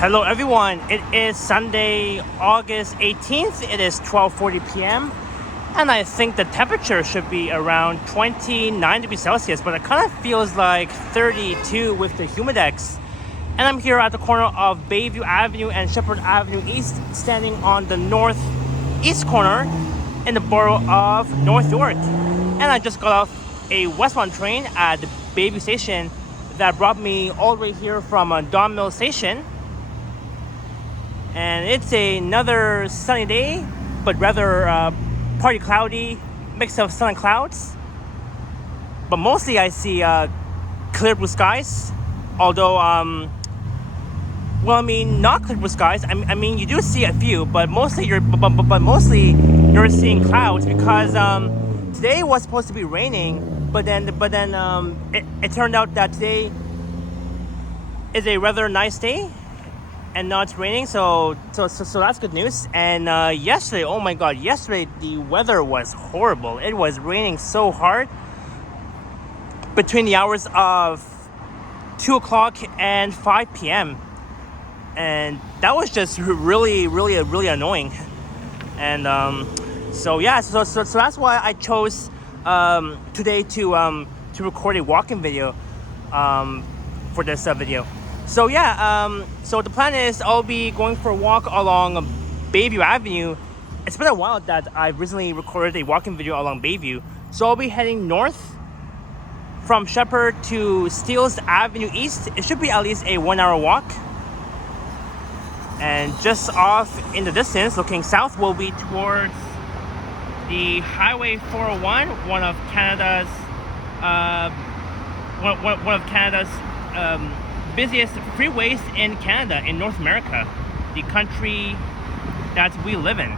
Hello everyone, it is Sunday, August 18th. It is 12:40 p.m. and I think the temperature should be around 29 degrees Celsius, but it kind of feels like 32 with the humidex. And I'm here at the corner of Bayview Avenue and Sheppard Avenue East, standing on the northeast corner in the borough of North York. And I just got off a westbound train at the Bayview station that brought me all the way here from Don Mill Station. And it's another sunny day, but rather partly cloudy, mix of sun and clouds. But mostly I see clear blue skies, although, not clear blue skies. I mean, you do see a few, but mostly you're seeing clouds because today was supposed to be raining, but then it turned out that today is a rather nice day. And now it's raining, so that's good news. And yesterday, oh my god, yesterday the weather was horrible. It was raining so hard between the hours of 2 o'clock and 5 p.m. And that was just really annoying. And so that's why I chose today to record a walking video for this video. So so the plan is I'll be going for a walk along Bayview Avenue. It's been a while that I've recently recorded a walking video along Bayview. So I'll be heading north from Sheppard to Steeles Avenue East. It should be at least a 1 hour walk. And just off in the distance, looking south, will be towards the Highway 401, one of Canada's busiest freeways in Canada, in North America, the country that we live in.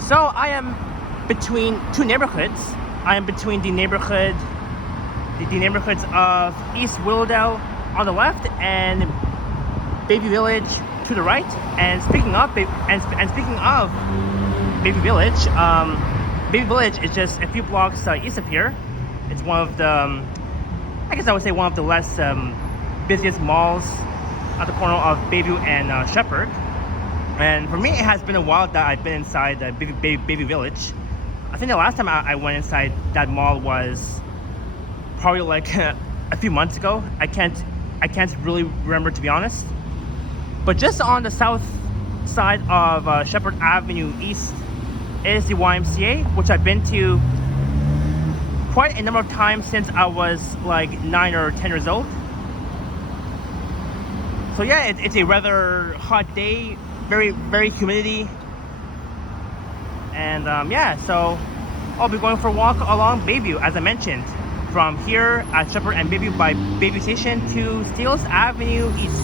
So I am between two neighborhoods. I am between the neighborhoods of East Willowdale on the left and Bayview Village to the right. And speaking of Bayview Village, Bayview Village is just a few blocks east of here. It's one of the, I guess I would say one of the less busiest malls at the corner of Bayview and Sheppard. And for me, it has been a while that I've been inside Bayview Village. I think the last time I went inside that mall was probably like a few months ago. I can't really remember, to be honest. But just on the south side of Sheppard Avenue East is the YMCA, which I've been to quite a number of times since I was like 9 or 10 years old. So yeah, it's a rather hot day, very humidity, and so I'll be going for a walk along Bayview, as I mentioned, from here at Sheppard and Bayview by Bayview Station to Steeles Avenue East.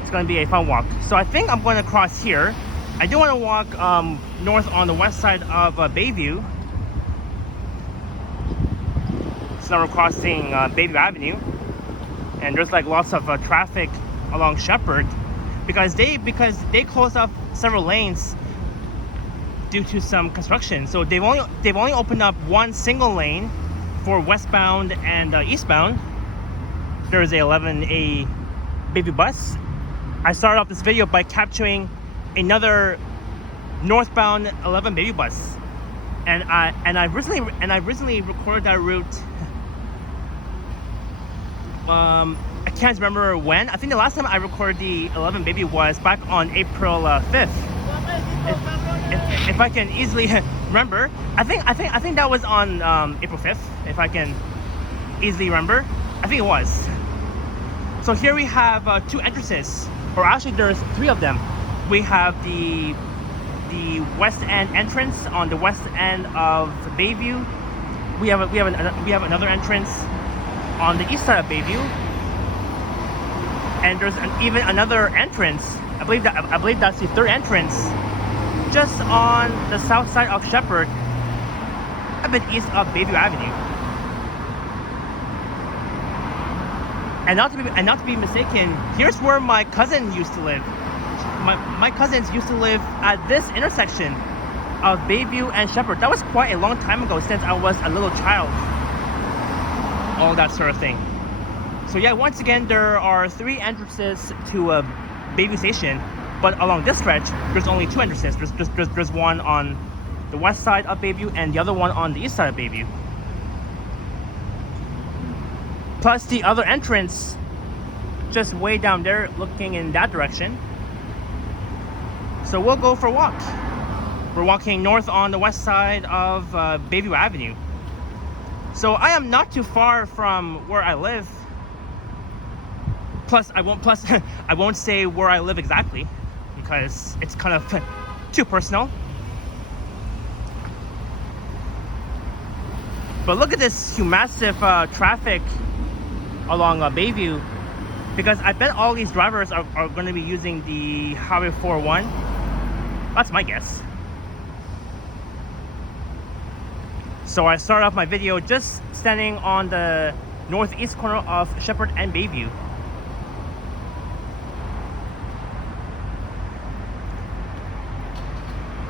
It's going to be a fun walk. So I think I'm going to cross here. I do want to walk north on the west side of Bayview. So now we're crossing Bayview Avenue. And there's like lots of traffic along Sheppard because they closed off several lanes due to some construction. So they've only opened up one single lane for westbound and eastbound. There is a 11A Bayview bus. I started off this video by capturing another northbound 11 Bayview bus, and I recently recorded that route. I can't remember when. I think the last time I recorded the 11 Bayview was back on April 5th. If I can easily remember, I think that was on April 5th. If I can easily remember, I think it was. So here we have two entrances, or actually there's three of them. We have the west end entrance on the west end of Bayview. We have another entrance on the east side of Bayview, and there's even another entrance. I believe that's the third entrance, just on the south side of Sheppard, a bit east of Bayview Avenue. And not to be mistaken, here's where my cousin used to live. My cousins used to live at this intersection of Bayview and Sheppard. That was quite a long time ago, since I was a little child. All that sort of thing. So yeah, once again, there are 3 entrances to Bayview Station, but along this stretch, there's only 2 entrances. There's one on the west side of Bayview and the other one on the east side of Bayview. Plus the other entrance, just way down there, looking in that direction. So we'll go for a walk. We're walking north on the west side of Bayview Avenue. So I am not too far from where I live. Plus I won't say where I live exactly because it's kind of too personal. But look at this massive traffic along Bayview, because I bet all these drivers are going to be using the Highway 401. That's my guess. So I start off my video just standing on the northeast corner of Sheppard and Bayview.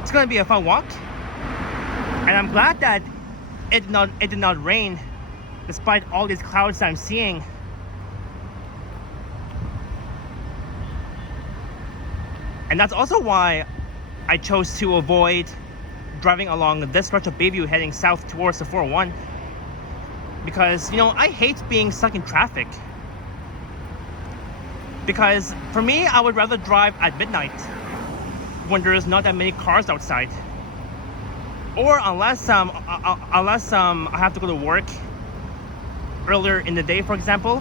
It's going to be a fun walk, and I'm glad that it did not rain despite all these clouds I'm seeing. And that's also why I chose to avoid driving along this stretch of Bayview heading south towards the 401, because you know, I hate being stuck in traffic. Because for me, I would rather drive at midnight when there's not that many cars outside, or unless I have to go to work earlier in the day, for example.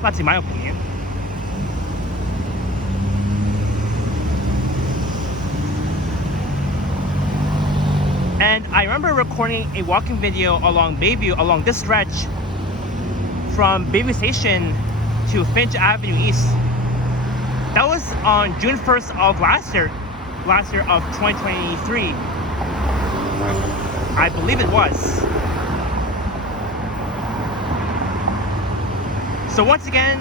That's in my opinion. And I remember recording a walking video along Bayview, along this stretch from Bayview Station to Finch Avenue East. That was on June 1st of last year of 2023. I believe it was. So once again,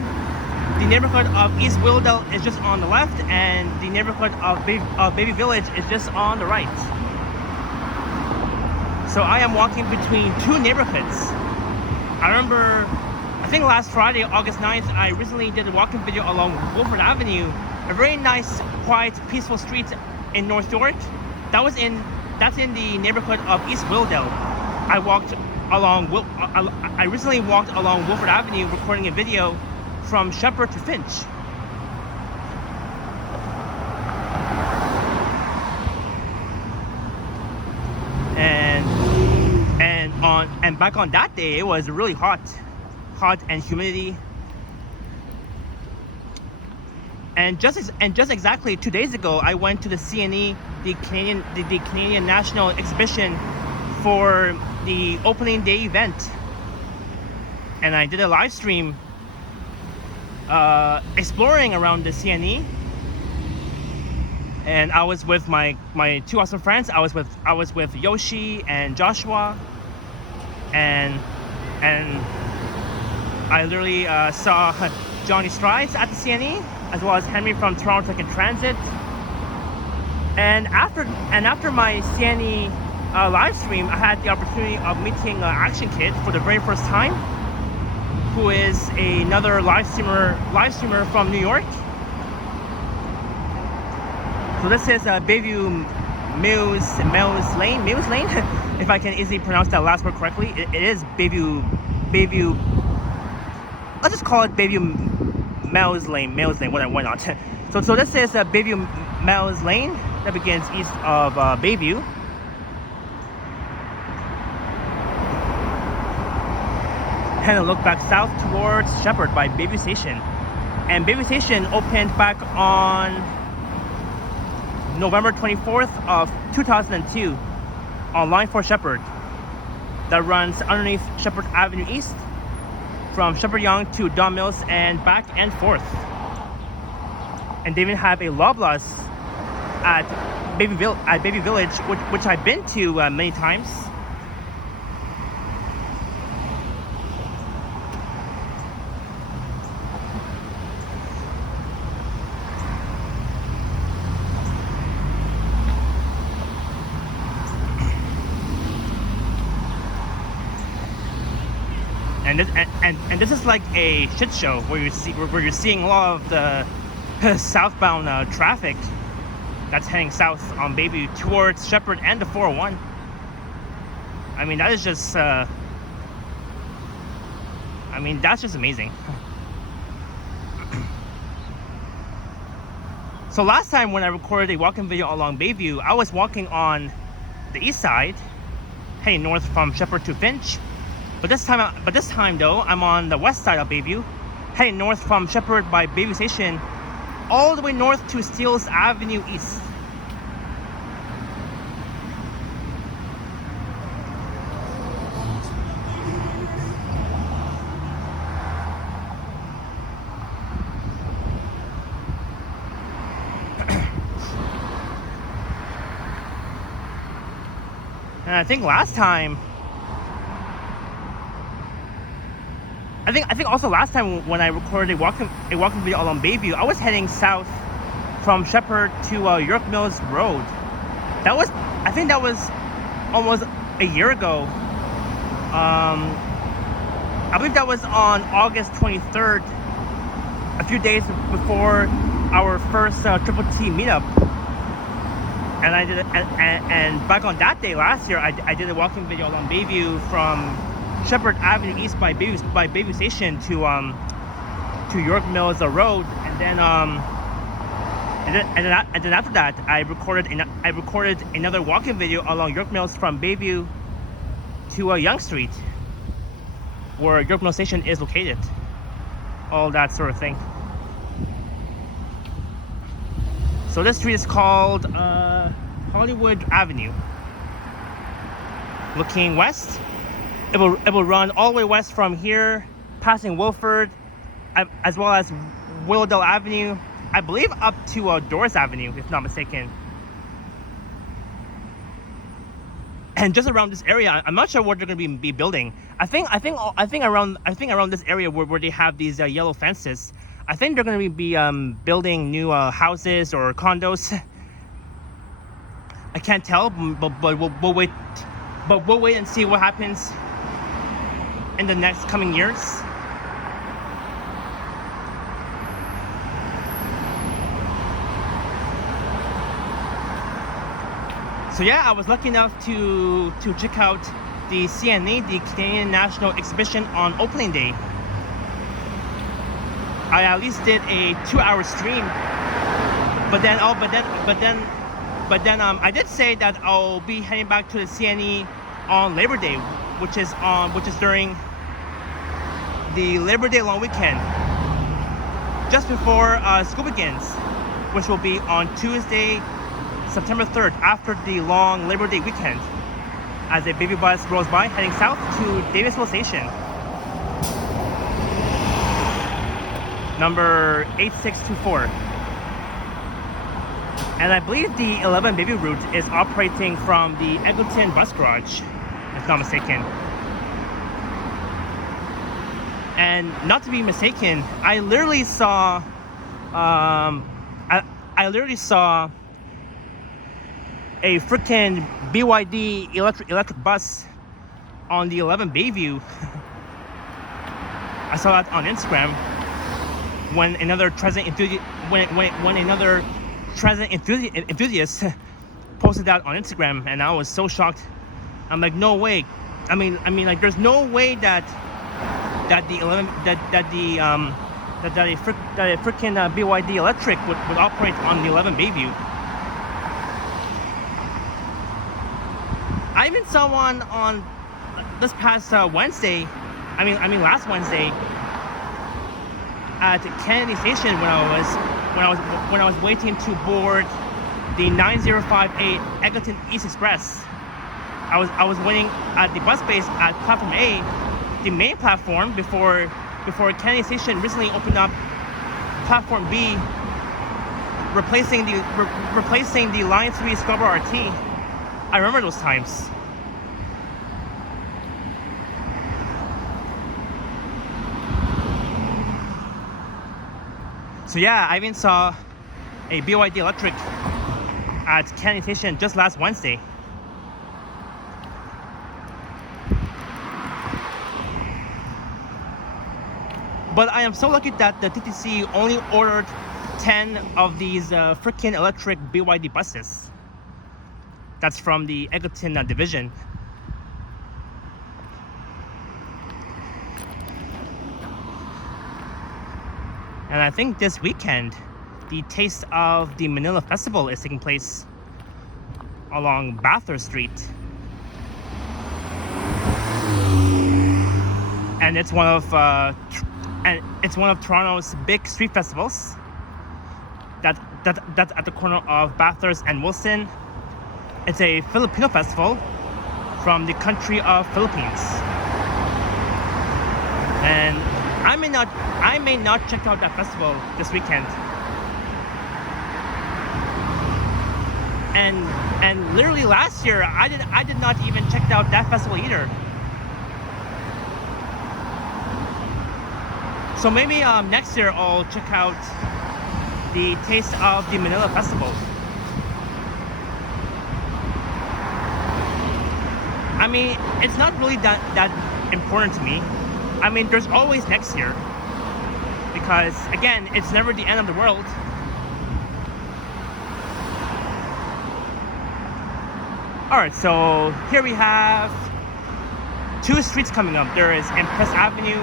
the neighborhood of East Willdale is just on the left, and the neighborhood of Bayview Village is just on the right. So I am walking between 2 neighborhoods. I remember, I think last Friday, August 9th, I recently did a walking video along Wilford Avenue, a very nice, quiet, peaceful street in North York. That's in the neighborhood of East Willdale. I recently walked along Wilford Avenue recording a video from Sheppard to Finch. And back on that day, it was really hot and humidity. And just exactly 2 days ago, I went to the CNE, the Canadian National Exhibition, for the opening day event, and I did a live stream exploring around the CNE. And I was with my 2 awesome friends. I was with Yoshi and Joshua, and I literally saw Johnny Strides at the CNE, as well as Henry from Toronto Tech and Transit. And after my CNE live stream, I had the opportunity of meeting Action Kid for the very first time, who is another live streamer from New York. So this is Bayview Mills Lane, if I can easily pronounce that last word correctly. It is Bayview. Let's just call it Bayview Mills Lane. Why not? So this is Bayview Mills Lane that begins east of Bayview. And a look back south towards Sheppard by Bayview Station. And Bayview Station opened back on November 24th of 2002 on Line 4 Sheppard that runs underneath Sheppard Avenue East from Sheppard Yonge to Don Mills and back and forth. And they even have a Loblaws at Bayview Village, which I've been to many times. And this is like a shit show where you're seeing a lot of the southbound traffic that's heading south on Bayview towards Sheppard and the 401. I mean, that is just that's just amazing. So last time when I recorded a walking video along Bayview, I was walking on the east side, heading north from Sheppard to Finch. But this time though, I'm on the west side of Bayview, heading north from Sheppard by Bayview Station, all the way north to Steeles Avenue East. And I think last time, I think also last time when I recorded a walking video along Bayview, I was heading south from Sheppard to York Mills Road. I think that was almost a year ago. I believe that was on August 23rd, a few days before our first Triple T meetup. And I did and back on that day last year, I did a walking video along Bayview from Sheppard Avenue East by Bayview Station to York Mills Road, and then after that, I recorded another walking video along York Mills from Bayview to Young Street, where York Mills Station is located. All that sort of thing. So this street is called Hollywood Avenue. Looking west, it will run all the way west from here, passing Wilford, as well as Willowdale Avenue, I believe up to Doris Avenue, if not mistaken. And just around this area, I'm not sure what they're going to be building. I think around this area where they have these yellow fences, I think they're going to be building new houses or condos. I can't tell, but we'll wait. But we'll wait and see what happens in the next coming years. So yeah, I was lucky enough to check out the CNE, the Canadian National Exhibition, on opening day. I at least did a 2-hour stream, but then I did say that I'll be heading back to the CNE on Labor Day, which is during the Labor Day long weekend, just before school begins, which will be on Tuesday, September 3rd, after the long Labor Day weekend, as a baby bus rolls by heading south to Davisville Station, number 8624. And I believe the 11 Bayview route is operating from the Eglinton bus garage, if not mistaken. And not to be mistaken, I literally saw a freaking BYD electric bus on the 11 Bayview. I saw that on Instagram when another transit enthusiast posted that on Instagram, and I was so shocked. I'm like, no way. I mean, like, there's no way that a freaking BYD electric would operate on the 11 Bayview. I even saw one on this past Wednesday. Last Wednesday at Kennedy Station when I was waiting to board the 9058 Eglinton East Express. I was waiting at the bus base at platform A, the main platform, before Kennedy Station recently opened up platform B, replacing the Line 3 Scarborough RT. I remember those times. So yeah, I even saw a BYD electric at Kennedy Station just last Wednesday. But I am so lucky that the TTC only ordered 10 of these freaking electric BYD buses. That's from the Egerton division. And I think this weekend, the Taste of the Manila Festival is taking place along Bathurst Street. And it's one of Toronto's big street festivals. That's at the corner of Bathurst and Wilson. It's a Filipino festival from the country of Philippines. And I may not check out that festival this weekend. And literally last year I did not even check out that festival either. So maybe next year I'll check out the Taste of the Manila Festival. I mean, it's not really that important to me. I mean, there's always next year, because again, it's never the end of the world. Alright, so here we have two streets coming up. There is Empress Avenue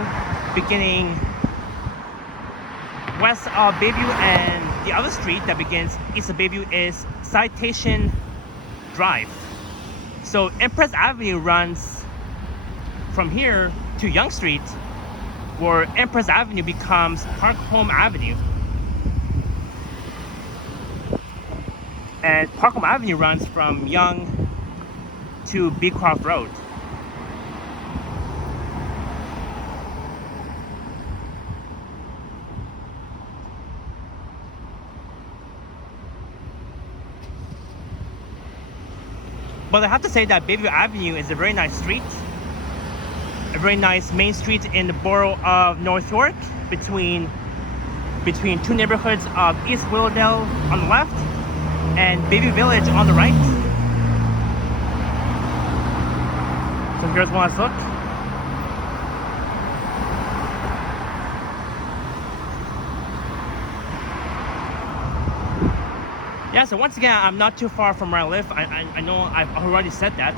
beginning west of Bayview, and the other street that begins east of Bayview is Citation Drive. So Empress Avenue runs from here to Yonge Street, where Empress Avenue becomes Parkholme Avenue. And Parkholme Avenue runs from Yonge to Beecroft Road. But I have to say that Bayview Avenue is a very nice street. A very nice main street in the borough of North York, between two neighborhoods of East Willowdale on the left and Bayview Village on the right. So here's one last look. Yeah, so once again, I'm not too far from where I live. I know I've already said that.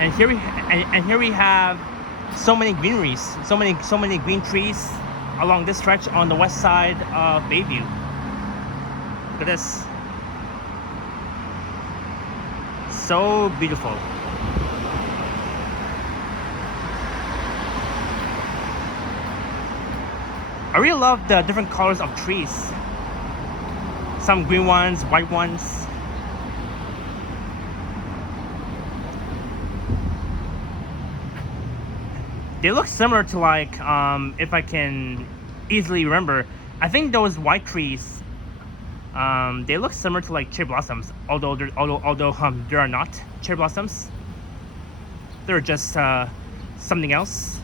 And here we have so many greeneries, so many green trees along this stretch on the west side of Bayview. Look at this. So beautiful. I really love the different colors of trees. Some green ones, white ones. They look similar to, like, if I can easily remember, I think those white trees, they look similar to like cherry blossoms, although there are not cherry blossoms. They're just something else.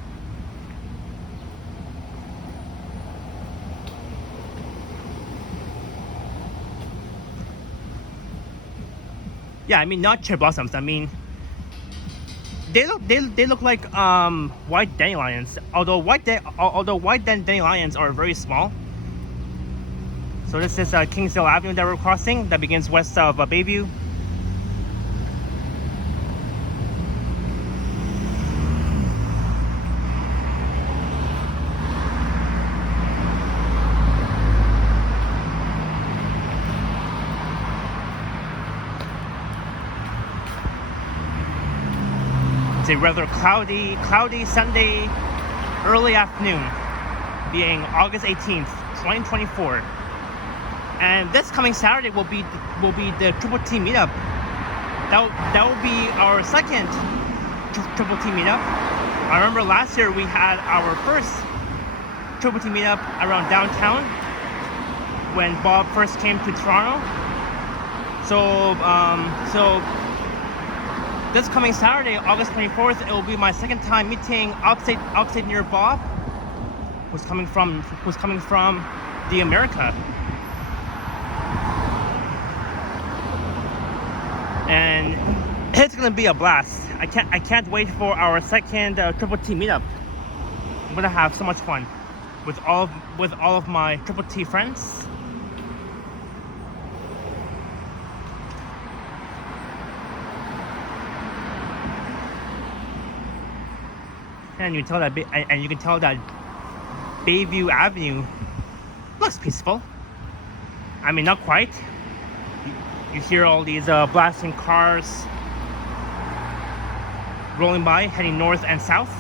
Yeah, I mean, not cherry blossoms. I mean, they look like white dandelions. Although white dandelions are very small. So this is Kingsdale Avenue that we're crossing, that begins west of Bayview. It's a rather cloudy Sunday early afternoon, being August 18th, 2024. And this coming Saturday will be the Triple T meetup. That will be our second Triple T meetup. I remember last year we had our first Triple T meetup around downtown when Bob first came to Toronto. So this coming Saturday, August 24th, it will be my second time meeting upstate near Bob, who's coming from the America. And It's gonna be a blast. I can't wait for our second Triple T meetup. I'm gonna have so much fun with all of my Triple T friends. And you can tell that Bayview Avenue looks peaceful. I mean, not quite. You hear all these blasting cars rolling by, heading north and south.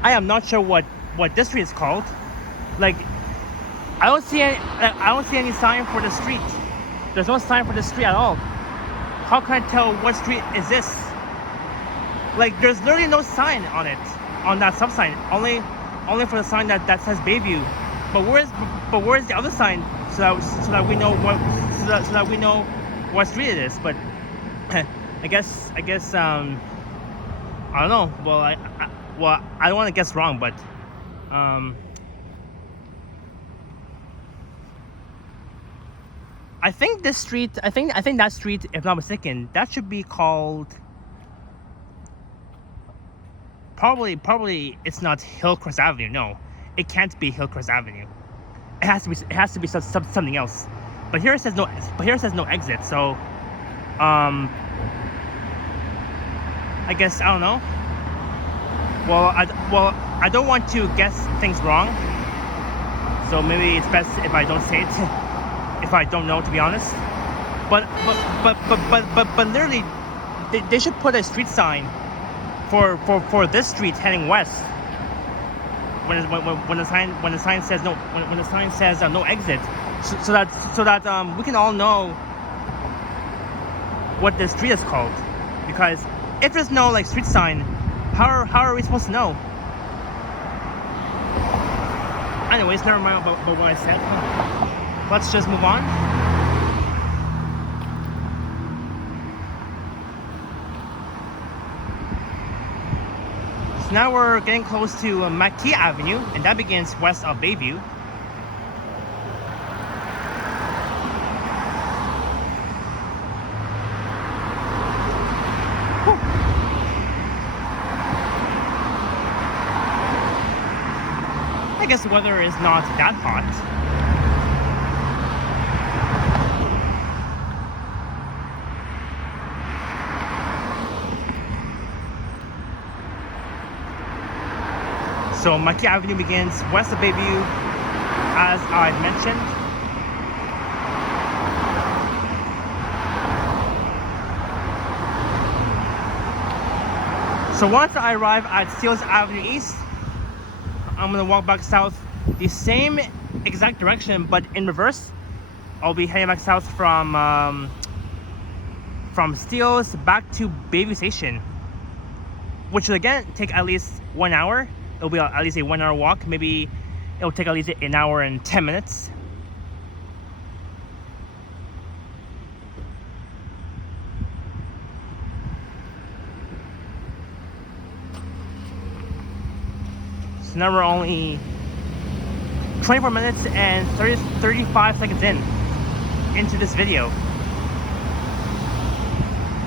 I am not sure what this street is called. Like, I don't see any sign for the street. There's no sign for the street at all. How can I tell what street is this? Like, there's literally no sign on it, on that sub sign. Only for the sign that says Bayview. But where's the other sign so that we know what street it is? But I guess I don't know. Well, I don't want to guess wrong, but I think this street, I think that street, if not mistaken, that should be called probably it's not Hillcrest Avenue. No, it can't be Hillcrest Avenue. It has to be something else. But here it says no. Exit. So I guess, I don't know. Well, I don't want to guess things wrong. So maybe it's best if I don't say it, if I don't know, to be honest. But literally, they should put a street sign for this street heading west. When the sign says no, when the sign says no exit, so that we can all know what the street is called. Because if there's no like street sign, how are we supposed to know? Anyways, never mind about what I said. Let's just move on. So now we're getting close to Markham Avenue, and that begins west of Bayview. I guess the weather is not that hot. So Markham Avenue begins west of Bayview, as I mentioned. So once I arrive at Steeles Avenue East, I'm gonna walk back south the same exact direction, but in reverse. I'll be heading back south from Steeles back to Bayview Station, which will again take at least 1 hour. It'll be at least a 1 hour walk. Maybe it'll take at least an hour and 10 minutes. So now we're only 24 minutes and 35 seconds into this video.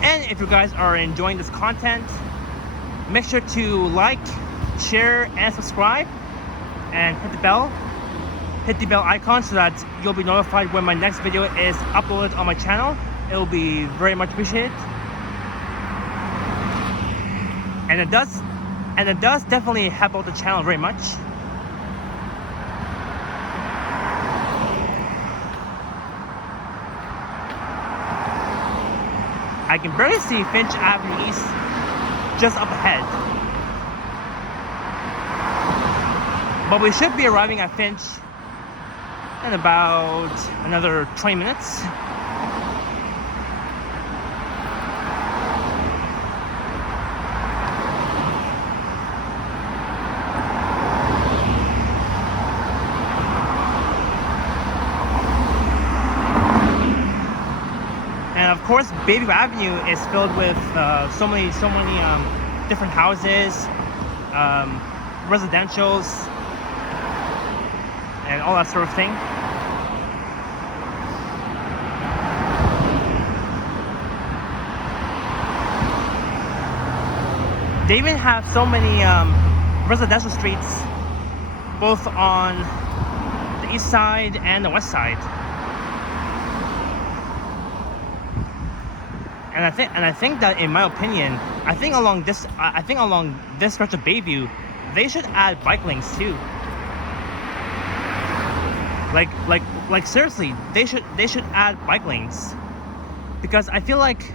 And if you guys are enjoying this content, make sure to like, share, and subscribe, and hit the bell icon so that you'll be notified when my next video is uploaded on my channel. It will be very much appreciated. And it does definitely help out the channel very much. I can barely see Finch Avenue East just up ahead. But we should be arriving at Finch in about another 20 minutes. And of course, Bayview Avenue is filled with so many different houses, residentials, and all that sort of thing. They even have so many residential streets, both on the east side and the west side. And I think that, in my opinion, I think along this stretch of Bayview, they should add bike lanes too. Like seriously, they should add bike lanes, because I feel like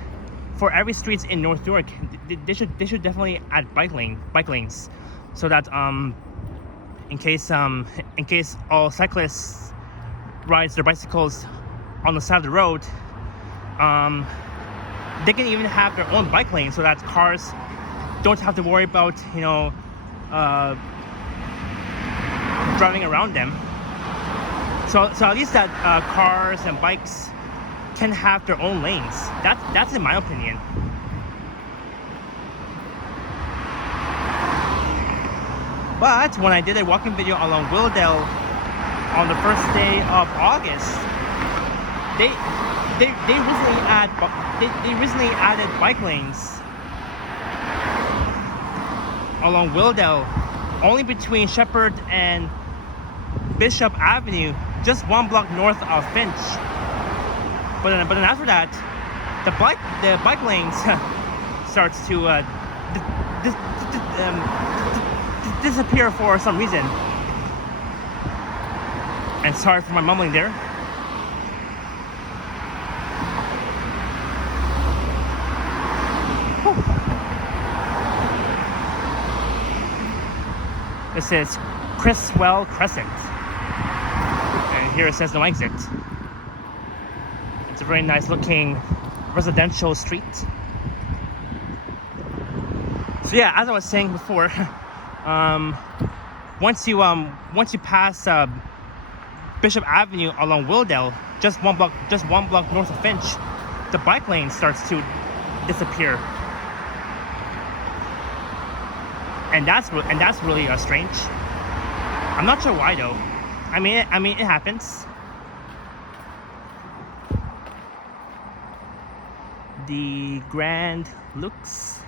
for every streets in North York, they should definitely add bike lanes, so that in case all cyclists rides their bicycles on the side of the road, they can even have their own bike lane, so that cars don't have to worry about driving around them. So at least that cars and bikes can have their own lanes. That's in my opinion. But when I did a walking video along Willdale on the first day of August, they recently added bike lanes along Willdale, only between Sheppard and Bishop Avenue, just 1 block north of Finch. But then after that, the bike lanes starts to disappear for some reason. And sorry for my mumbling there. This is Criswell Crescent, and here it says no exit. It's a very nice looking residential street. So yeah, as I was saying before, once you pass Bishop Avenue along Willdale, just one block north of Finch, the bike lane starts to disappear. And that's really strange. I'm not sure why though. I mean it happens. The Grand Lux.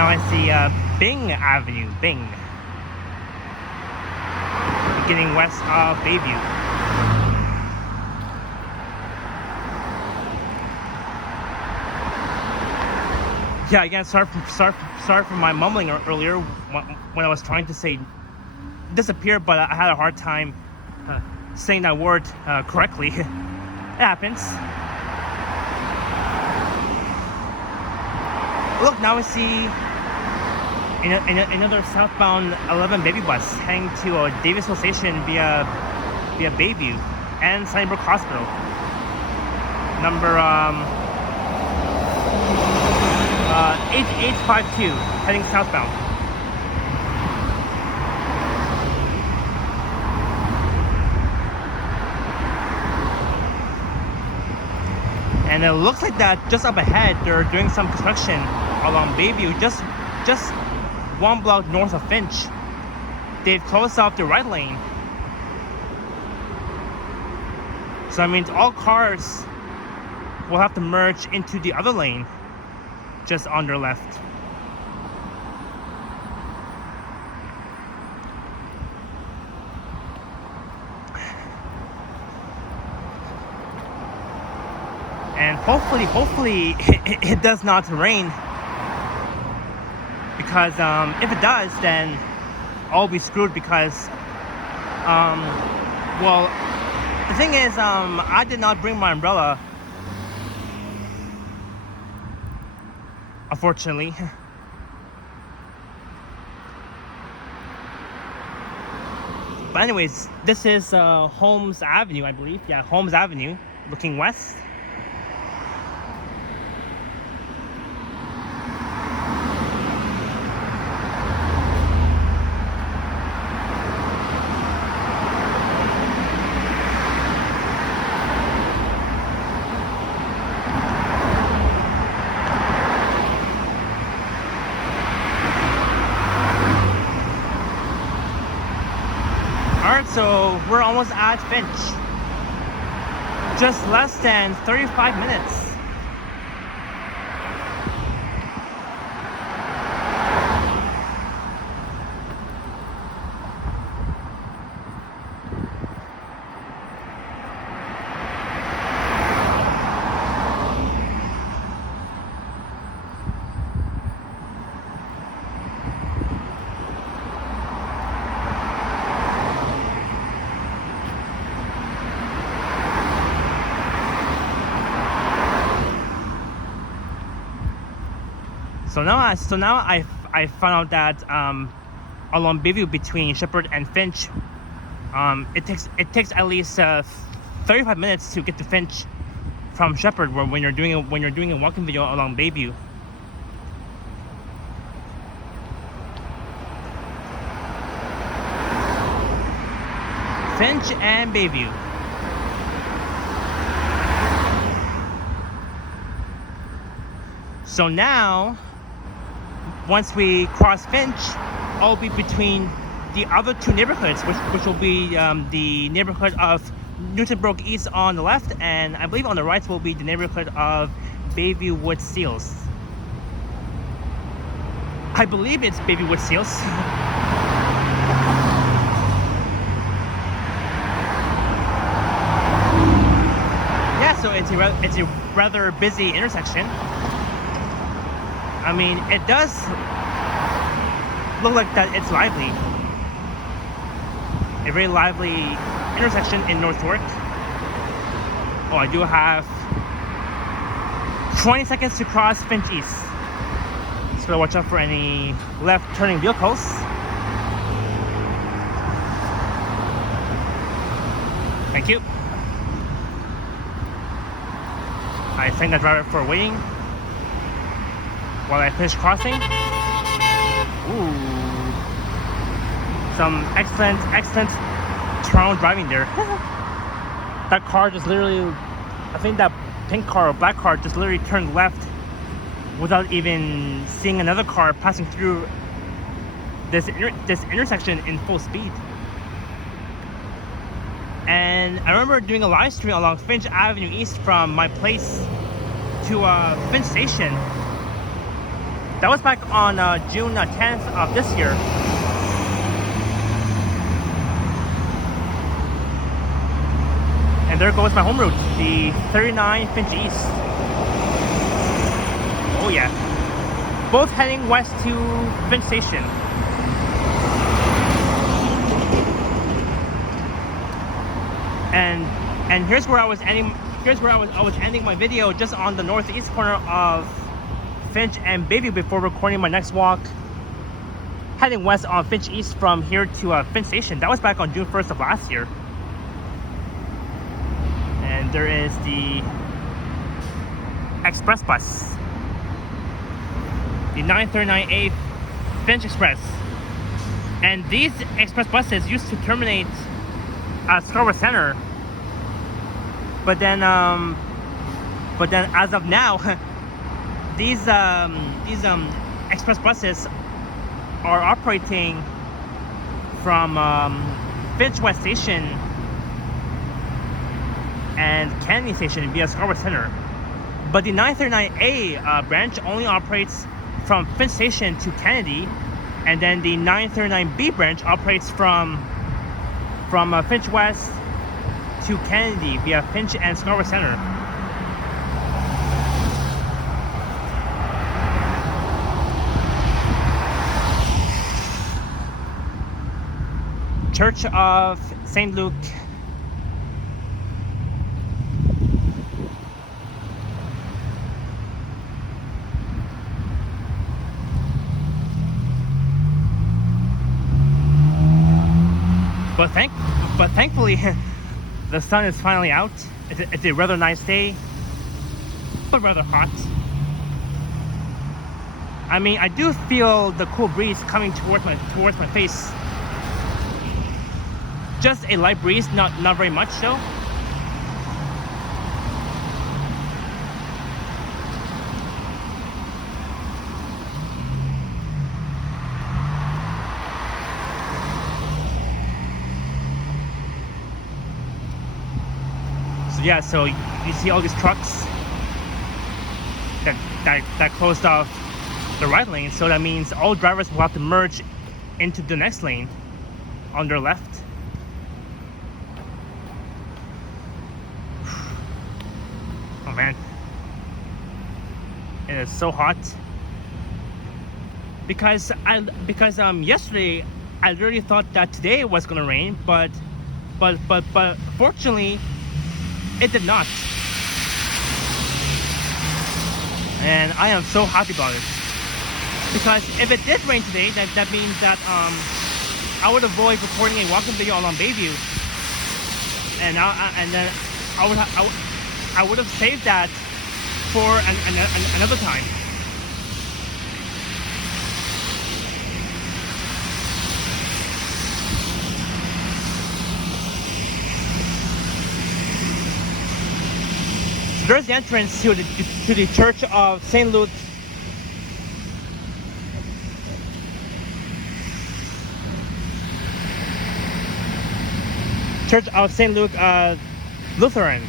Now I see Byng Avenue, Byng, beginning west of Bayview. Yeah, again, sorry for my mumbling earlier when I was trying to say disappear, but I had a hard time saying that word correctly. It happens. Look, now I see another southbound 11 baby bus heading to Davisville Station via Bayview and Sunnybrook Hospital. Number 8852, heading southbound. And it looks like that just up ahead, they're doing some construction along Bayview, just 1 block north of Finch. They've closed off the right lane. So that means all cars will have to merge into the other lane, just on their left. And hopefully it does not rain because if it does, then I'll be screwed because well, the thing is, I did not bring my umbrella, unfortunately. But anyways, this is Holmes Avenue, I believe. Yeah, Holmes Avenue, looking west. Alright, so we're almost at Finch. Just less than 35 minutes. So now I found out that along Bayview between Sheppard and Finch, it takes at least 35 minutes to get to Finch from Sheppard when you're doing a walking video along Bayview. Finch and Bayview. So now, once we cross Finch, I'll be between the other two neighborhoods, which will be the neighborhood of Newtonbrook East on the left, and I believe on the right will be the neighborhood of Bayview Wood Seals. I believe it's Bayview Wood Seals. Yeah, so it's a rather busy intersection. I mean, it does look like that it's lively. A very lively intersection in North York. Oh, I do have 20 seconds to cross Finch East. So gotta watch out for any left turning vehicles. Thank you. I thank the driver for waiting while I finish crossing. Ooh. Some excellent Toronto driving there. That car just literally, I think that pink car or black car just literally turned left without even seeing another car passing through this intersection in full speed. And I remember doing a live stream along Finch Avenue East from my place to Finch Station. That was back on June 10th of this year. And there goes my home route, the 39 Finch East. Oh yeah. Both heading west to Finch Station. And here's where I was ending my video, just on the northeast corner of Finch and Bayview before recording my next walk heading west on Finch East from here to Finch Station. That was back on June 1st of last year. And there is the express bus, the 939A Finch Express. And these express buses used to terminate at Scarborough Center, but then as of now, these express buses are operating from Finch West Station and Kennedy Station via Scarborough Center. But the 939A branch only operates from Finch Station to Kennedy, and then the 939B branch operates from Finch West to Kennedy via Finch and Scarborough Center. Church of St. Luke. But thankfully, the sun is finally out. It's a rather nice day, but rather hot. I mean, I do feel the cool breeze coming towards my face. Just a light breeze, not very much though. So yeah, so you see all these trucks that closed off the right lane, so that means all drivers will have to merge into the next lane on their left. Oh man, it is so hot. Because yesterday I really thought that today was gonna rain, but fortunately it did not, and I am so happy about it. Because if it did rain today, that means that I would avoid recording a walking video along Bayview, and then I would have saved that for another time. So there's the entrance to the Church of St. Luke. Church of St. Luke Lutheran.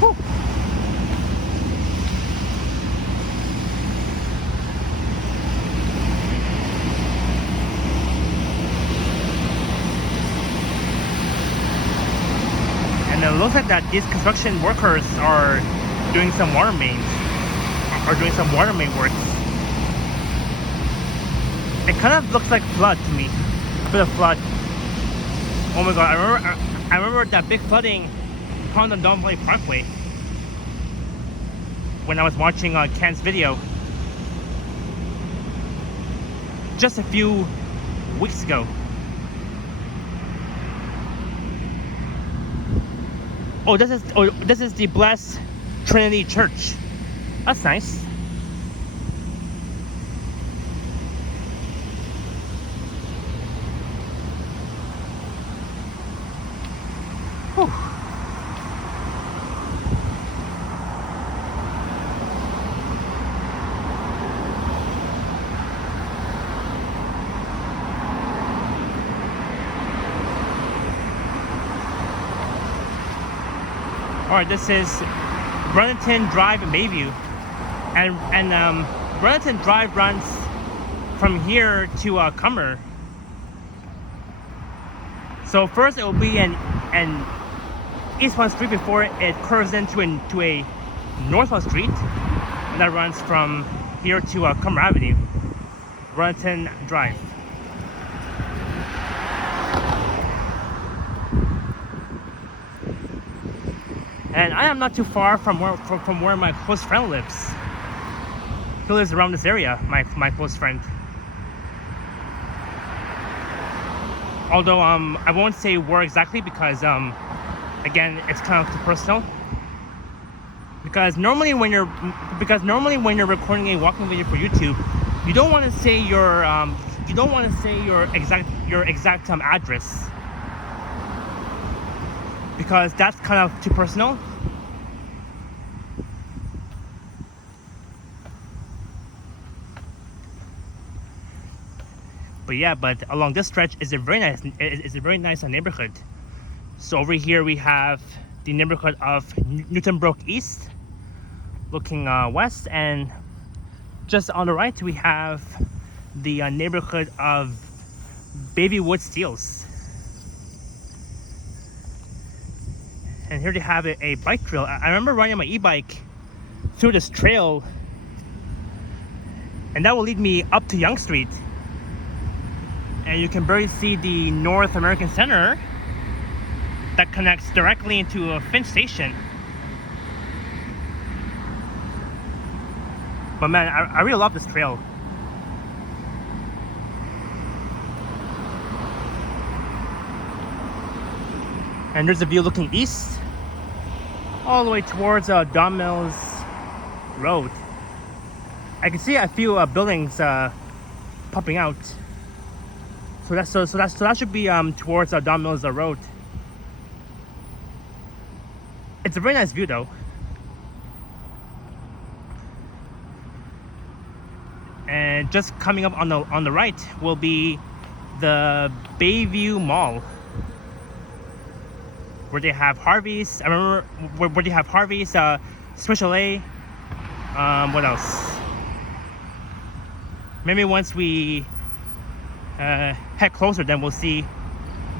Whew. And it looks like that these construction workers are doing some water main works. It kind of looks like flood to me, a bit of flood. Oh my god, I remember that big flooding on the Don Valley Parkway when I was watching Ken's video just a few weeks ago. Oh, this is the Blessed Trinity Church. That's nice. Whew. All right, this is Brunington Drive in Bayview, and Brunington Drive runs from here to Cummer. So first it will be an eastbound street before it curves into a northbound street, and that runs from here to Cummer Avenue, Brunington Drive. And I am not too far from where my close friend lives. He lives around this area, my close friend. Although I won't say where exactly because again, it's kind of too personal. Because normally when you're recording a walking video for YouTube, you don't want to say your exact address, because that's kind of too personal. But yeah, but along this stretch is a very nice neighborhood. So over here we have the neighborhood of Newtonbrook East, looking west, and just on the right we have the neighborhood of Bayview Steels. And here they have a bike trail. I remember riding my e-bike through this trail, and that will lead me up to Yonge Street. And you can barely see the North American Center that connects directly into a Finch station. But man, I really love this trail. And there's a view looking east, all the way towards Don Mills Road. I can see a few buildings popping out. So that should be towards Don Mills Road. It's a very nice view though. And just coming up on the right will be the Bayview Mall, where they have Harvey's. I remember where they have Harvey's, Swiss Chalet. What else? Maybe once we head closer, then we'll see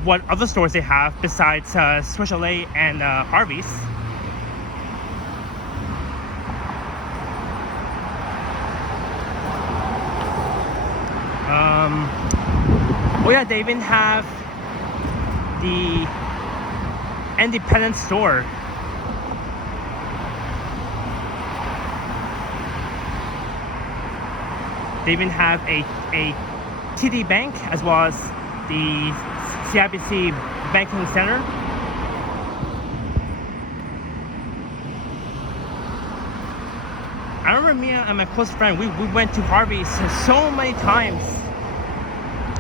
what other stores they have besides Swiss Chalet and Harvey's. Oh yeah, they even have the independent store. They even have a TD Bank as well as the CIBC Banking Center. I remember me and my close friend, we went to Harvey's so many times.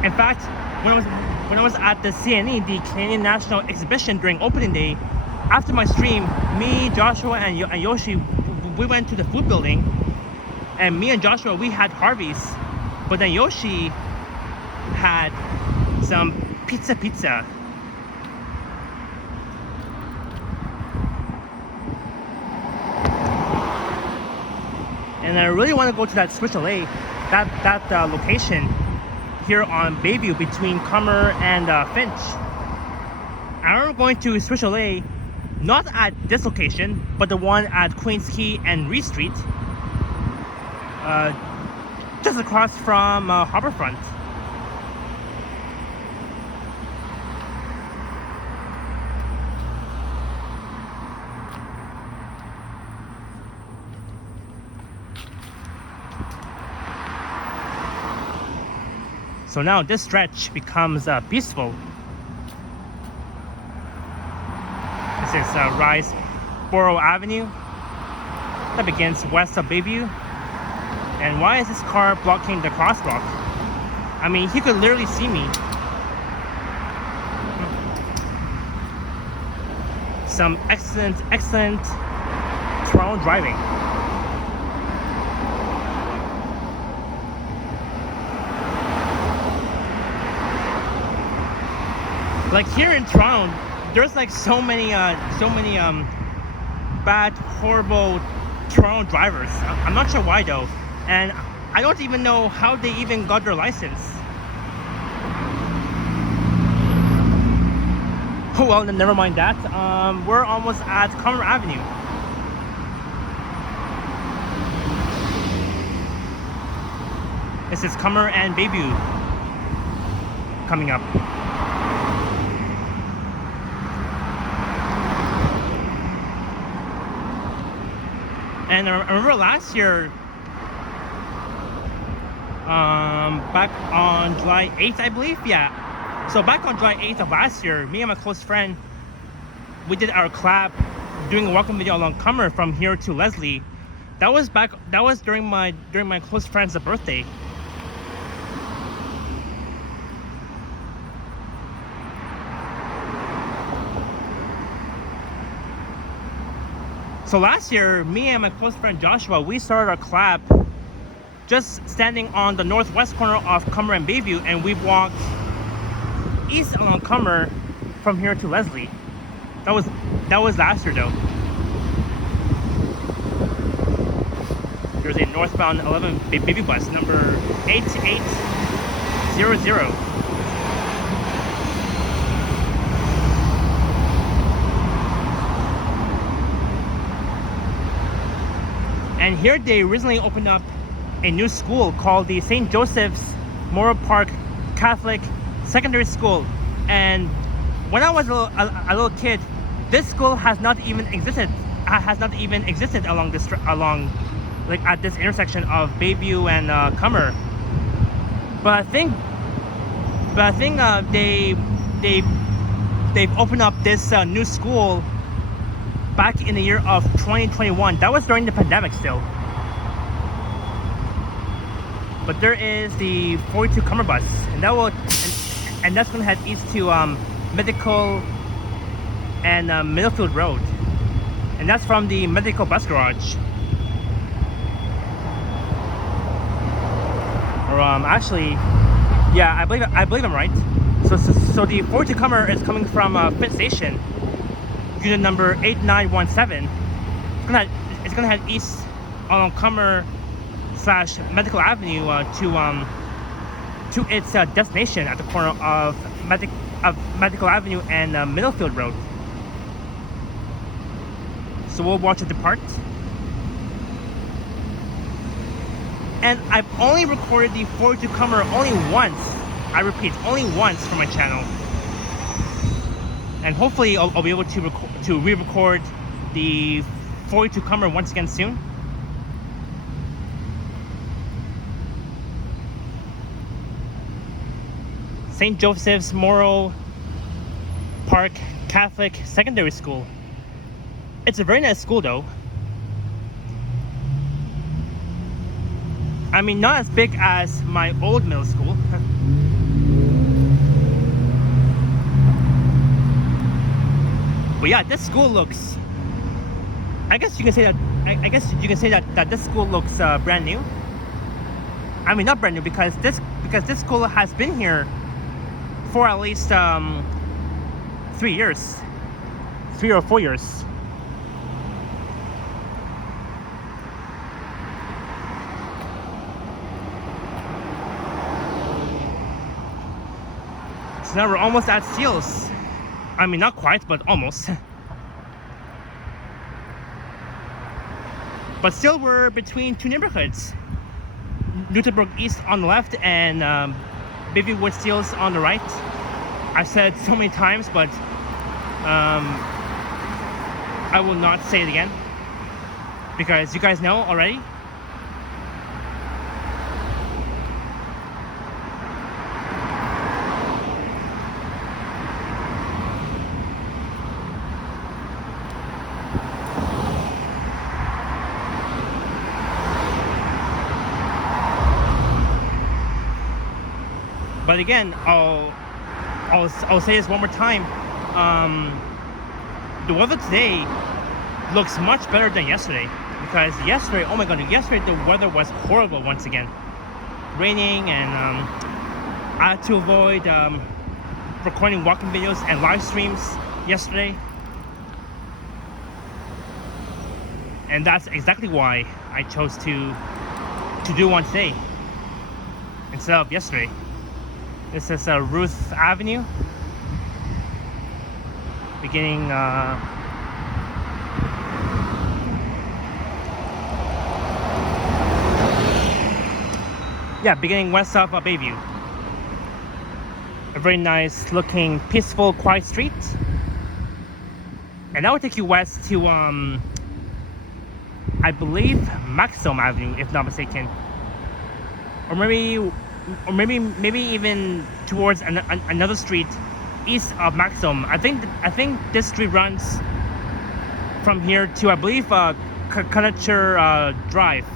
In fact, when I was at the CNE, the Canadian National Exhibition, during opening day, after my stream, me, Joshua, and Yoshi, we went to the food building, and me and Joshua, we had Harvey's, but then Yoshi had some pizza. And I really want to go to that Swiss Chalet, that location here on Bayview between Comer and Finch. I remember going to Swiss Chalet, not at this location, but the one at Queens Quay and Reed Street, just across from Harbourfront. So now this stretch becomes peaceful. This is Borough Avenue that begins west of Bayview. And why is this car blocking the crosswalk? I mean, he could literally see me. Some excellent Toronto driving. Like here in Toronto, there's like so many bad, horrible Toronto drivers. I'm not sure why though, and I don't even know how they even got their license. Oh well, then never mind that. We're almost at Comer Avenue. This is Comer and Bayview coming up. And I remember last year, back on July 8th, I believe, yeah. So back on July 8th of last year, me and my close friend, we did our collab doing a welcome video along Comer from here to Leslie. That was during my close friend's birthday. So last year, me and my close friend Joshua, we started our collab just standing on the northwest corner of Comer and Bayview, and we've walked east along Comer from here to Leslie. That was last year though. There's a northbound 11 baby bus number 8800. And here they recently opened up a new school called the St. Joseph's Memorial Park Catholic Secondary School. And when I was a little kid, this school has not even existed along this like at this intersection of Bayview and Comer. But I think they've opened up this new school back in the year of 2021. That was during the pandemic still. But there is the 42 Comer bus, and that's gonna head east to Medical and Middlefield Road, and that's from the Medical Bus Garage. Or actually, yeah, I believe I'm right. So the 42 Comer is coming from Finch Station, unit number 8917. It's gonna head east along Comer / Medical Avenue to its destination at the corner of Medical Avenue and Middlefield Road. So we'll watch it depart. And I've only recorded the 42 Comer only once. I repeat, only once for my channel. And hopefully I'll be able to re-record the 42 Comer once again soon. St. Joseph's Memorial Park Catholic Secondary School. It's a very nice school though. I mean, not as big as my old middle school. But yeah, this school looks, I guess you can say that this school looks brand new. I mean, not brand new because this school has been here for at least 3 years, 3 or 4 years. So now we're almost at Seals. I mean, not quite, but almost. But still, we're between two neighborhoods. Newtonburg East on the left and Bayview Wood Steels on the right. I've said so many times, but I will not say it again because you guys know already. But again, I'll say this one more time. The weather today looks much better than yesterday, because yesterday, oh my god, yesterday the weather was horrible once again, raining, and I had to avoid recording walking videos and live streams yesterday, and that's exactly why I chose to do one today instead of yesterday. This is Ruth Avenue, beginning beginning west of Bayview. A very nice looking, peaceful, quiet street. And that will take you west to I believe Markham Avenue, if not mistaken, or maybe even towards another street east of Markham. I think this street runs from here to, I believe, Connature Drive,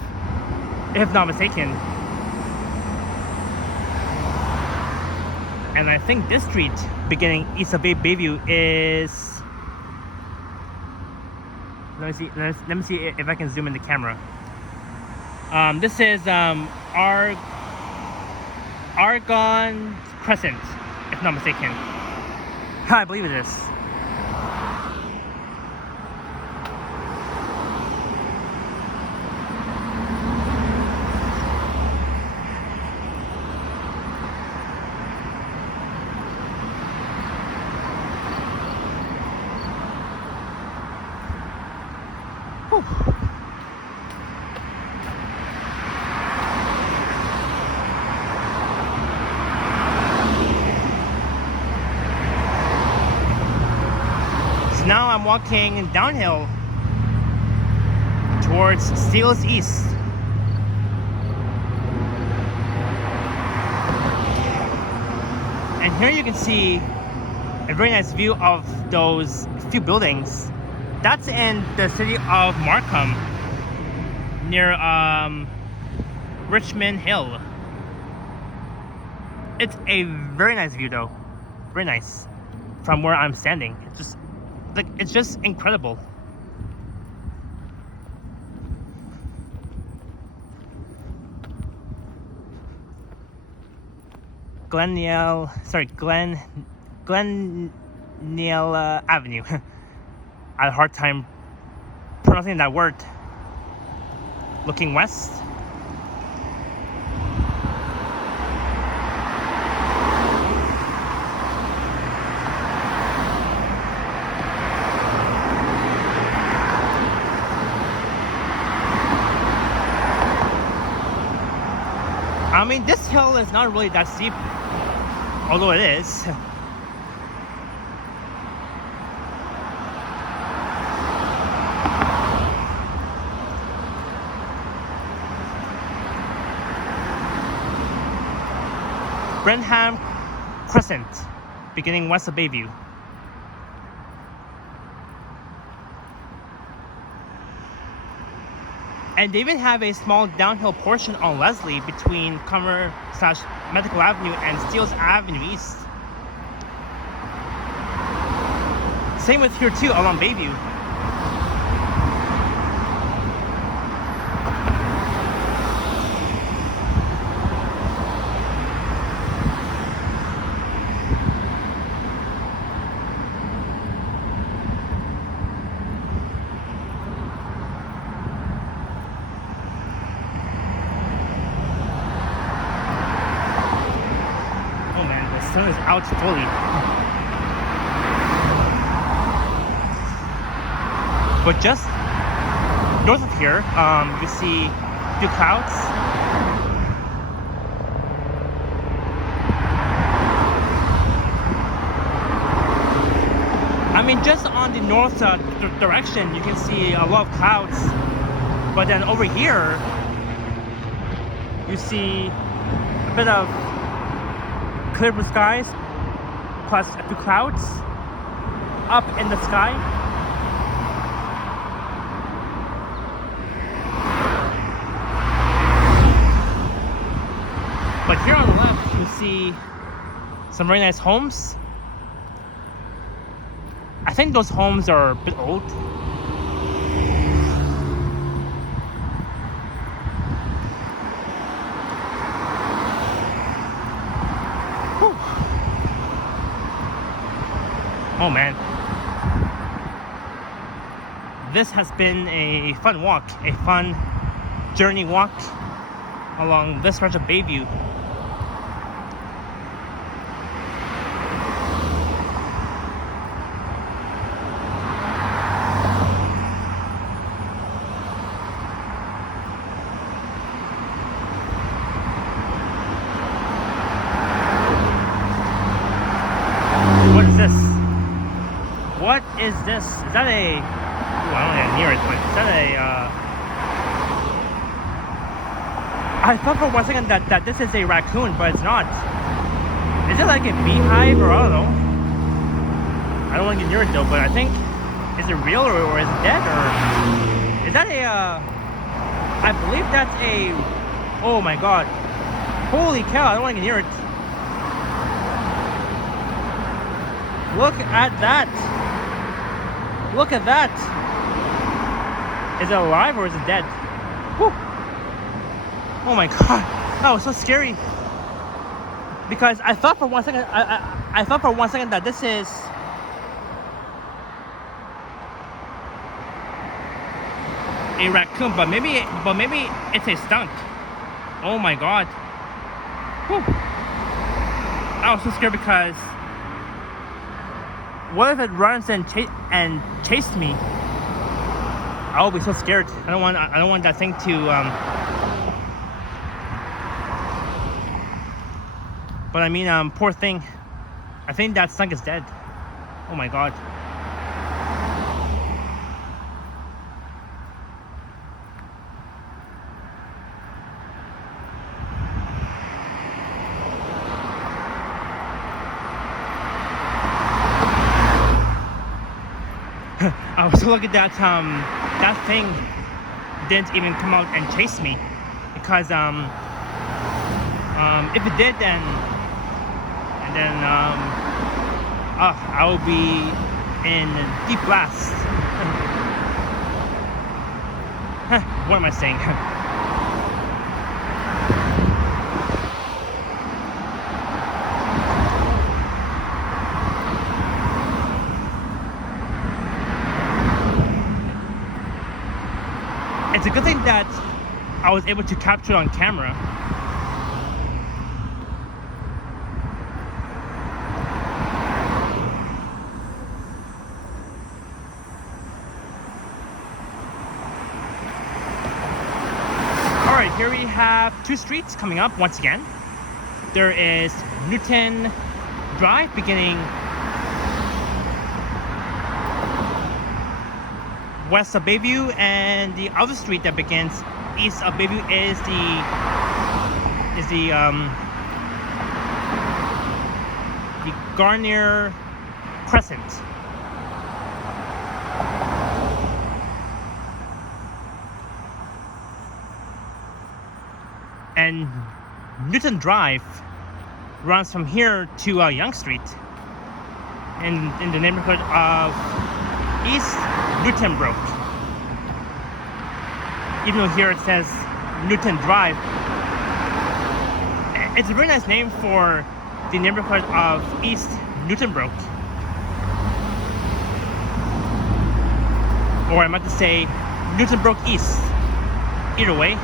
if not mistaken. And I think this street beginning east of Bayview is, let me see if I can zoom in the camera. This is Argonne Crescent, if not mistaken. I believe it is. Whew. now I'm walking downhill towards Steeles East. And here you can see a very nice view of those few buildings. That's in the city of Markham, near Richmond Hill. It's a very nice view though, very nice from where I'm standing. It's just incredible. Glenniel Avenue. I had a hard time pronouncing that word. Looking west. I mean, this hill is not really that steep, although it is. Brenham Crescent, beginning west of Bayview. And they even have a small downhill portion on Leslie between Commerce/Medical Avenue and Steeles Avenue East. Same with here too, along Bayview. The sun is out fully. But just north of here, you see a few clouds. I mean, just on the north direction, you can see a lot of clouds. But then over here, you see a bit of clear blue skies, plus a few clouds up in the sky. But here on the left, you see some very nice homes. I think those homes are a bit old. Oh man, this has been a fun walk, a fun journey walk along this stretch of Bayview. What is this? What is this? Is that a... Ooh, I don't know near it, but is that a... I thought for 1 second that this is a raccoon, but it's not. Is it like a beehive or I don't know? I don't want to get near it though, but I think... Is it real or is it dead or... Is that a... I believe that's a... Oh my god. Holy cow, I don't want to get near it. Look at that! Look at that! Is it alive or is it dead? Whew. Oh my god, that was so scary. Because I thought for 1 second, I thought for 1 second that this is a raccoon, but maybe it's a skunk. Oh my god. Whew. I was so scared because what if it runs and chased me? I will be so scared. I don't want that thing to but I mean poor thing. I think that skunk is dead. Oh my god. I was so lucky that that thing didn't even come out and chase me, because if it did, then I would be in deep blast. What am I saying? It's a good thing that I was able to capture it on camera. Alright, here we have two streets coming up once again. There is Newton Drive beginning west of Bayview, and the other street that begins east of Bayview is the Garnier Crescent. And Newton Drive runs from here to Young Street in the neighborhood of East Newtonbrook. Even though here it says Newton Drive, it's a very nice name for the neighborhood of East Newtonbrook. Or I meant to say Newtonbrook East. Either way.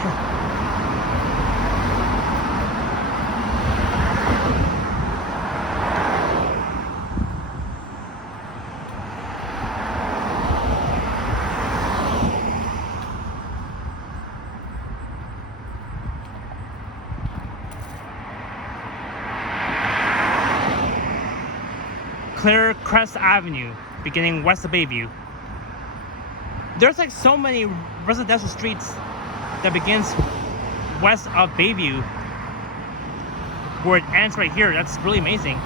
Crest Avenue, beginning west of Bayview. There's like so many residential streets that begins west of Bayview where it ends right here. That's really amazing.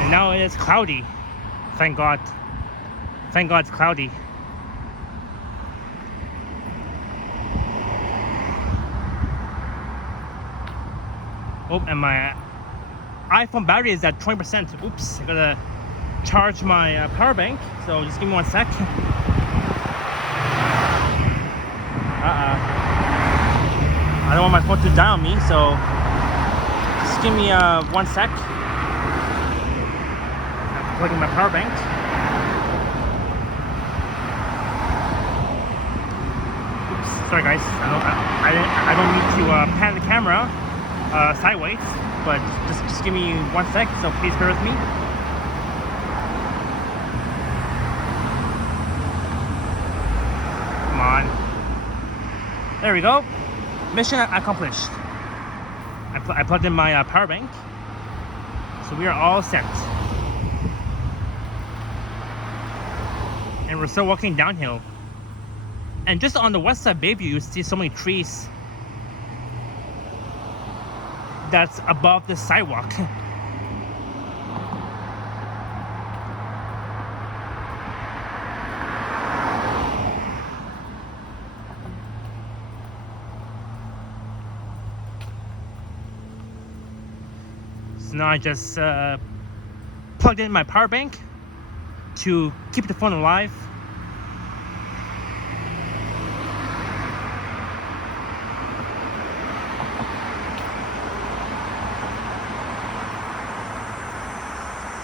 And now it is cloudy. Thank God. Thank God it's cloudy. Oh, and my iPhone battery is at 20%. Oops, I gotta charge my power bank. So just give me one sec. I don't want my phone to die on me, so just give me 1 sec. I'm plugging my power bank. Oops, sorry guys. I don't need to pan the camera sideways, but just give me 1 sec, so please bear with me. Come on. There we go. Mission accomplished. I plugged in my power bank, so we are all set. And we're still walking downhill. And just on the west side of Bayview, you see so many trees that's above the sidewalk. So now I just plugged in my power bank to keep the phone alive.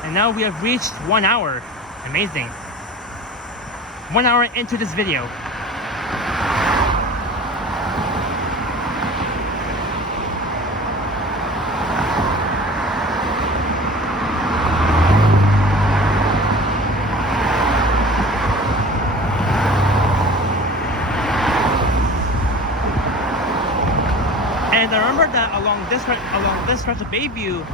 And now we have reached 1 hour. Amazing. 1 hour into this video. And I remember that along this stretch of Bayview,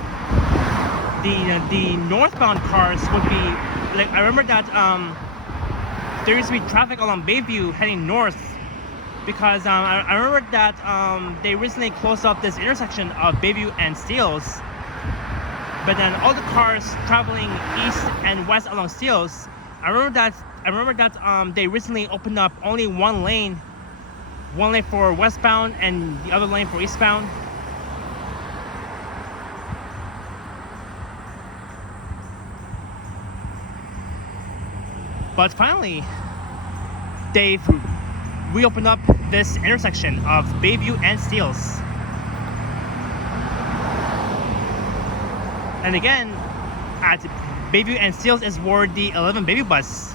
the northbound cars would be like, I remember that there used to be traffic along Bayview heading north because I remember that they recently closed up this intersection of Bayview and Steeles, but then all the cars traveling east and west along Steeles, I remember that they recently opened up only one lane for westbound and the other lane for eastbound. But finally, they've reopened up this intersection of Bayview and Steeles. And again, at Bayview and Steeles is where the 11 Bayview bus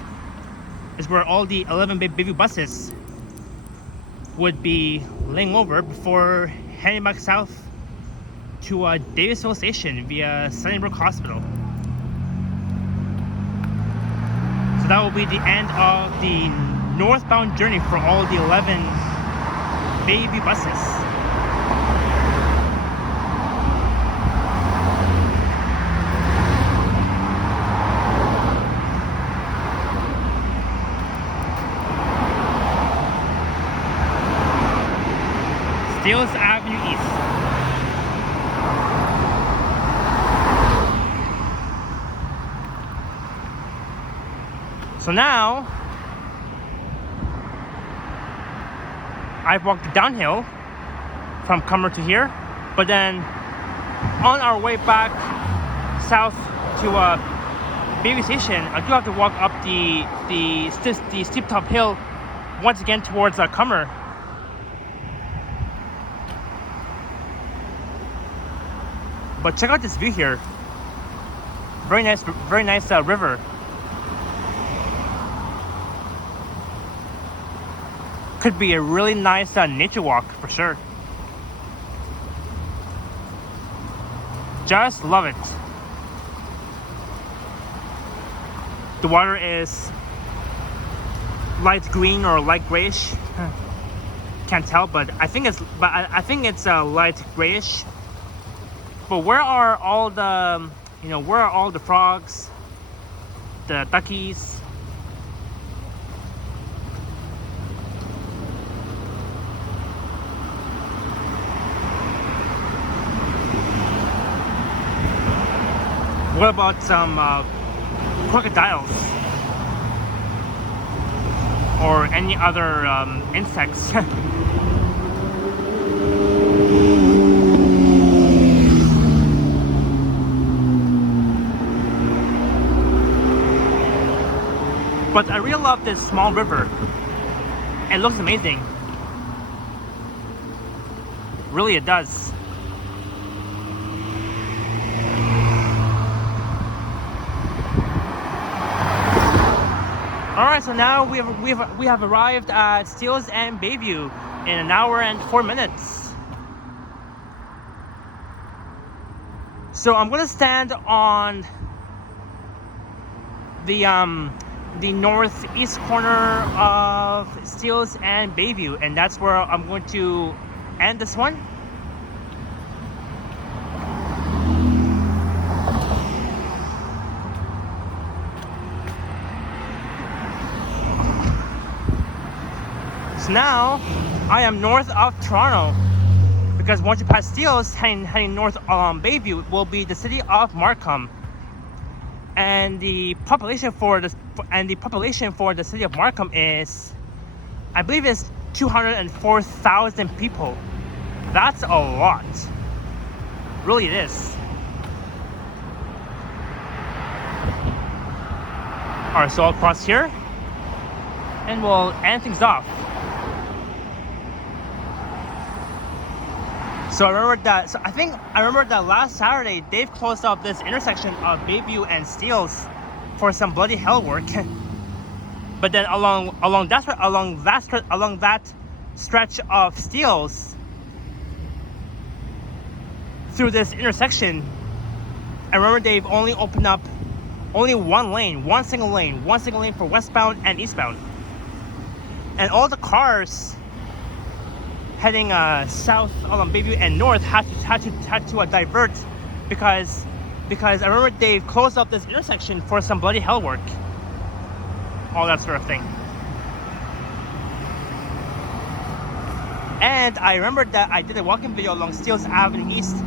is where all the 11 Bayview buses would be laying over before heading back south to Davisville Station via Sunnybrook Hospital. So that will be the end of the northbound journey for all the 11 Bayview buses. Finch Avenue East. So now I've walked downhill from Cumber to here, but then on our way back south to Bayview Station, I do have to walk up the steep top hill once again towards Cumber. But check out this view here. Very nice river. Could be a really nice nature walk for sure. Just love it. The water is light green or light grayish. Can't tell, but I think it's light grayish. But where are all the frogs, the duckies? What about some crocodiles or any other insects? But I really love this small river. It looks amazing. Really, it does. All right, so now we have arrived at Steeles and Bayview in 1 hour and 4 minutes. So I'm gonna stand on the northeast corner of Steeles and Bayview, and that's where I'm going to end this one. So now I am north of Toronto, because once you pass Steeles, heading north along Bayview will be the city of Markham. And the population for the city of Markham is, I believe, is 204,000 people. That's a lot. Really, it is. All right, so I'll cross here, and we'll end things off. So I remember that last Saturday they've closed up this intersection of Bayview and Steeles for some bloody hell work. But then along that stretch of Steeles, through this intersection, I remember they've only opened up one single lane for westbound and eastbound, and all the cars heading south along Bayview and north had to divert because I remember they've closed up this intersection for some bloody hell work, all that sort of thing. And I remember that I did a walking video along Steeles Avenue East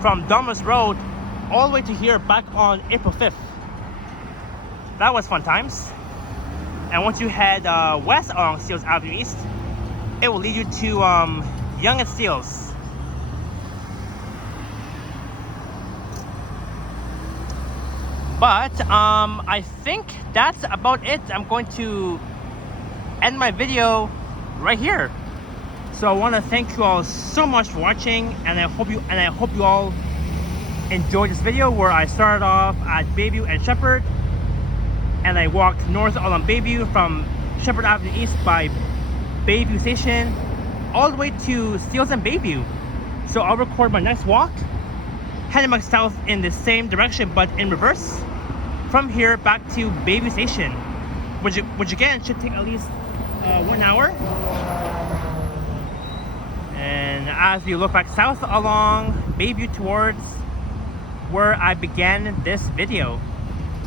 from Domers Road all the way to here back on April 5th. That was fun times. And once you head west along Steeles Avenue East, it will lead you to Yonge and Steeles. But I think that's about it. I'm going to end my video right here. So I want to thank you all so much for watching, and I hope you all enjoyed this video where I started off at Bayview and Sheppard, and I walked north along Bayview from Sheppard Avenue East by Bayview Station all the way to Steeles and Bayview. So I'll record my next walk heading back south in the same direction but in reverse from here back to Bayview Station, which again should take at least 1 hour. And as we look back south along Bayview towards where I began this video.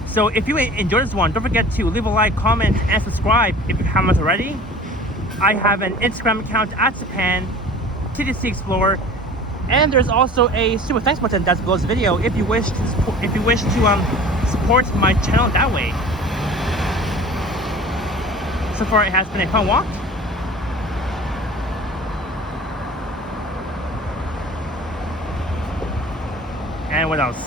So if you enjoyed this one, don't forget to leave a like, comment, and subscribe if you haven't already. I have an Instagram account at Japan TDC Explorer, and there's also a super thanks button that's below this video if you wish to support my channel that way. So far, it has been a fun walk. And what else?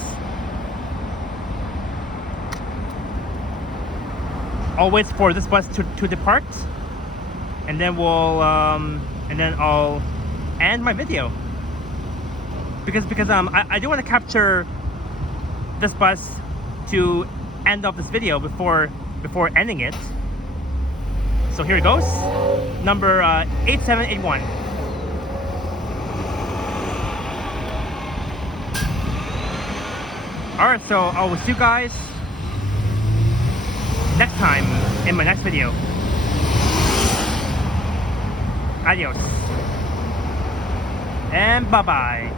I'll wait for this bus to depart, and then I'll end my video because I do want to capture this bus to end off this video before ending it. So here it goes, number 8781. Alright, so I will see you guys next time in my next video. Adios. And bye-bye.